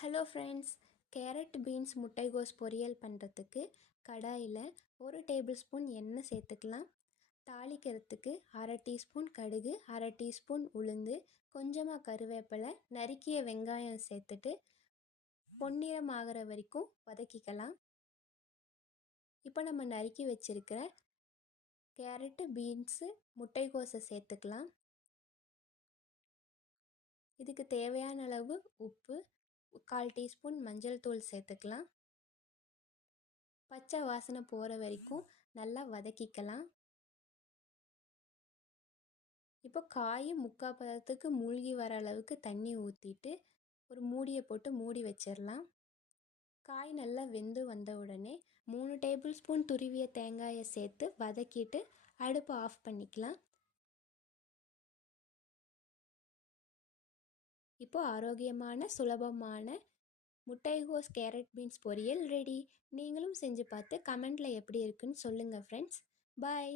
Hello friends, carrot beans முட்டைகோஸ் பொரியல் பண்ணுறதுக்கு கடாயில் 1 டேபிள் ஸ்பூன் எண்ணெய் சேர்த்துக்கலாம். தாளிக்கிறதுக்கு 1/2 டீஸ்பூன் கடுகு, 1/2 டீஸ்பூன் உளுந்து, கொஞ்சமாக கருவேப்பிலை, நறுக்கிய வெங்காயம் சேர்த்துட்டு பொன்னிறம் ஆகிற வரைக்கும் வதக்கிக்கலாம். இப்போ நம்ம நறுக்கி வச்சுருக்கிற கேரட்டு, பீன்ஸு, முட்டைகோஸை சேர்த்துக்கலாம். இதுக்கு தேவையான அளவு உப்பு, 1/4 டீஸ்பூன் மஞ்சள் தூள் சேர்த்துக்கலாம். பச்சை வாசனை போகிற வரைக்கும் நல்லா வதக்கிக்கலாம். இப்போ காய் 3/4 பதத்துக்கு மூழ்கி வர அளவுக்கு தண்ணி ஊற்றிட்டு ஒரு மூடியை போட்டு மூடி வச்சிடலாம். காய் நல்லா வெந்து வந்த உடனே 3 டேபிள் ஸ்பூன் துருவிய தேங்காயை சேர்த்து வதக்கிட்டு அடுப்பு ஆஃப் பண்ணிக்கலாம். இப்போ ஆரோக்கியமான சுலபமான முட்டைகோஸ் கேரட் பீன்ஸ் பொரியல் ரெடி. நீங்களும் செஞ்சு பார்த்து கமெண்ட்டில் எப்படி இருக்குன்னு சொல்லுங்கள் ஃப்ரெண்ட்ஸ். பாய்.